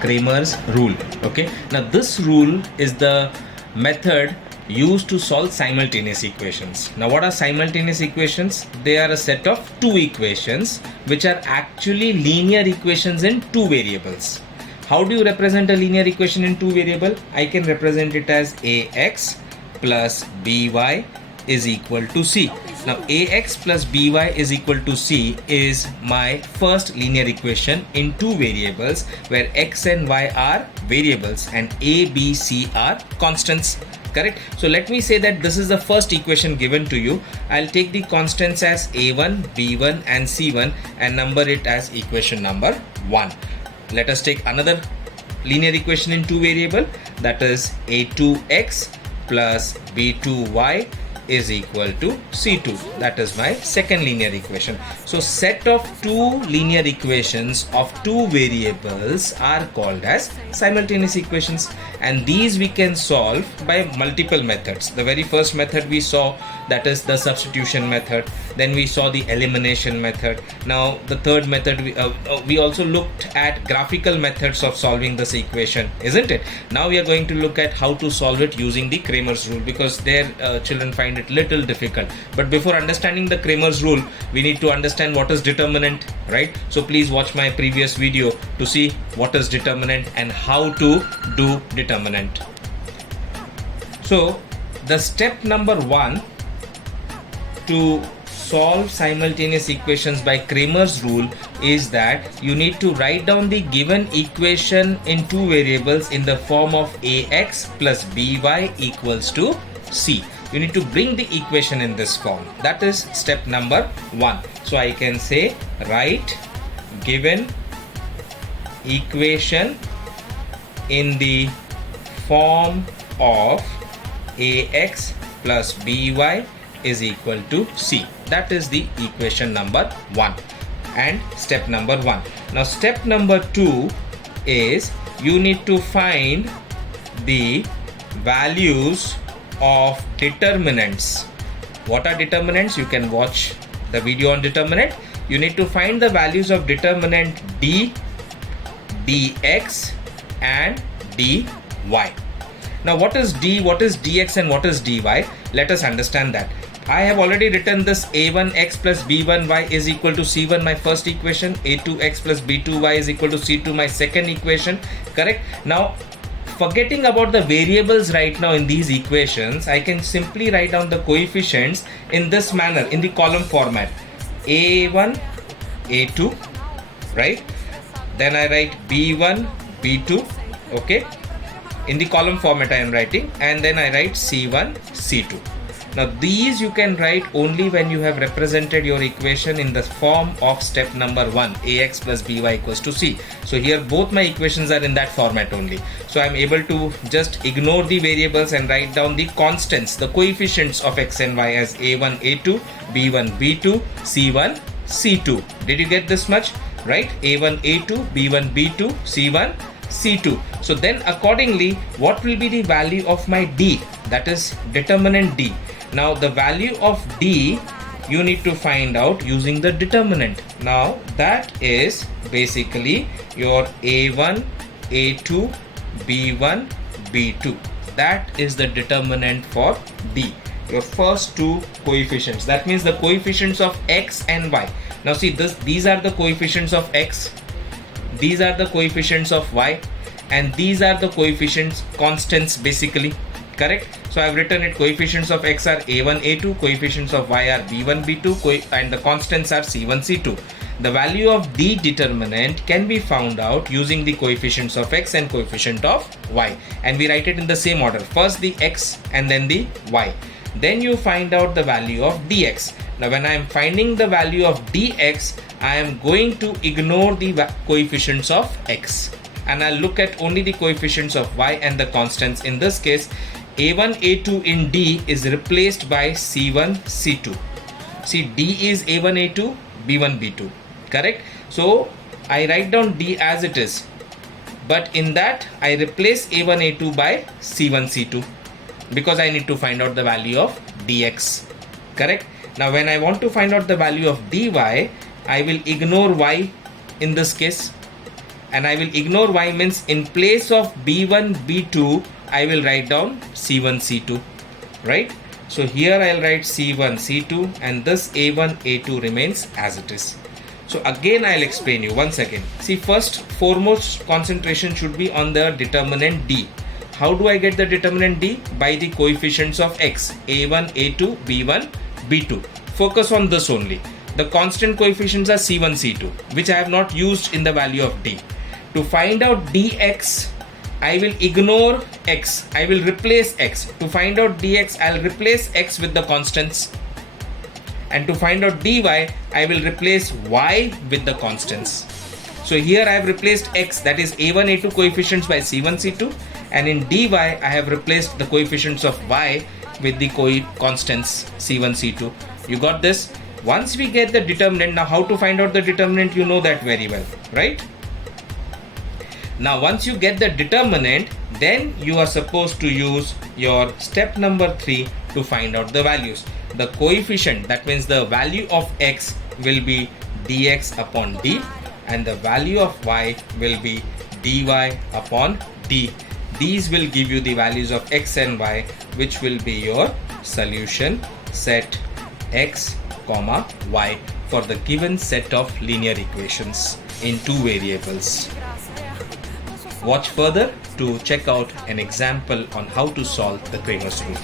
Cramer's rule. Okay, now this rule is the method used to solve simultaneous equations. Now what are simultaneous equations? They are a set of two equations which are actually linear equations in two variables. How do you represent a linear equation in two variable? I can represent it as ax plus by is equal to c. Now ax plus by is equal to c is my first linear equation in two variables where x and y are variables and a, b, c are constants. Correct? So let me say that this is the first equation given to you. I'll take the constants as a1, b1 and c1 and number it as equation number 1. Let us take another linear equation in two variable, that is a2x plus b2y is equal to c2. That is my second linear equation. So set of two linear equations of two variables are called as simultaneous equations, and these we can solve by multiple methods. The very first method we saw, that is the substitution method. Then we saw the elimination method. Now the third method, we also looked at graphical methods of solving this equation, isn't it? Now we are going to look at how to solve it using the Cramer's rule, because their children find it little difficult. But before understanding the Cramer's rule, we need to understand what is determinant, right? So please watch my previous video to see what is determinant and how to do determinant. So the step number 1 to solve simultaneous equations by Cramer's rule is that you need to write down the given equation in two variables in the form of ax plus by equals to c. You need to bring the equation in this form. That is step number 1. So I can say write given equation in the form of ax plus by is equal to c. That is the equation number 1 and step number 1. Now step number 2 is you need to find the values of determinants. What are determinants? You can watch the video on determinant. You need to find the values of determinant d, dx and dy. Now what is d, what is dx and what is dy? Let us understand that. I have already written this a1x plus b1y is equal to c1, my first equation, a2x plus b2y is equal to c2, my second equation. Correct? Now forgetting about the variables right now in these equations, I can simply write down the coefficients in this manner in the column format. a1, a2, right? Then I write b1, b2, okay? In the column format I am writing, and then I write c1, c2. Now these you can write only when you have represented your equation in the form of step number 1, ax plus by equals to c. So here both my equations are in that format only. So I am able to just ignore the variables and write down the constants, the coefficients of x and y as a1, a2, b1, b2, c1, c2. Did you get this much? Right? a1, a2, b1, b2, c1, c2. So then accordingly, what will be the value of my d? That is determinant d. Now the value of d you need to find out using the determinant. Now that is basically your a1, a2, b1, b2. That is the determinant for d, your first two coefficients. That means the coefficients of x and y. Now see this, these are the coefficients of x, these are the coefficients of y, and these are the coefficients, constants basically. Correct? So I have written it, coefficients of x are a1, a2, coefficients of y are b1, b2, and the constants are c1, c2. The value of d determinant can be found out using the coefficients of x and coefficient of y, and we write it in the same order. First the x and then the y. Then you find out the value of dx. Now when I am finding the value of dx, I am going to ignore the coefficients of x and I'll look at only the coefficients of y and the constants. In this case, a1, a2 in d is replaced by c1, c2. See, d is a1, a2, b1, b2. Correct? So I write down d as it is, but in that I replace a1, a2 by c1, c2 because I need to find out the value of dx. Correct? Now when I want to find out the value of dy, I will ignore y in this case. and I will ignore y, means in place of b1 b2 I will write down c1 c2, right? So here I'll write c1 c2 and this a1 a2 remains as it is. So again I'll explain you once again. See, first foremost concentration should be on the determinant d. How do I get the determinant d? By the coefficients of x, a1 a2 b1 b2. Focus on this only. The constant coefficients are c1 c2, which I have not used in the value of d. To find out dx, I will ignore x, I will replace x. To find out dx, I'll replace x with the constants. And to find out dy, I will replace y with the constants. So here I have replaced x, that is a1 a2 coefficients, by c1 c2, and in dy I have replaced the coefficients of y with the constants c1 c2. You got this? Once we get the determinant, now how to find out the determinant, you know that very well, right? Now once you get the determinant, then you are supposed to use your step number 3 to find out the values. The coefficient, that means the value of x, will be dx upon d, and the value of y will be dy upon d. These will give you the values of x and y, which will be your solution set x, y for the given set of linear equations in two variables. Watch further to check out an example on how to solve the Cramer's rule.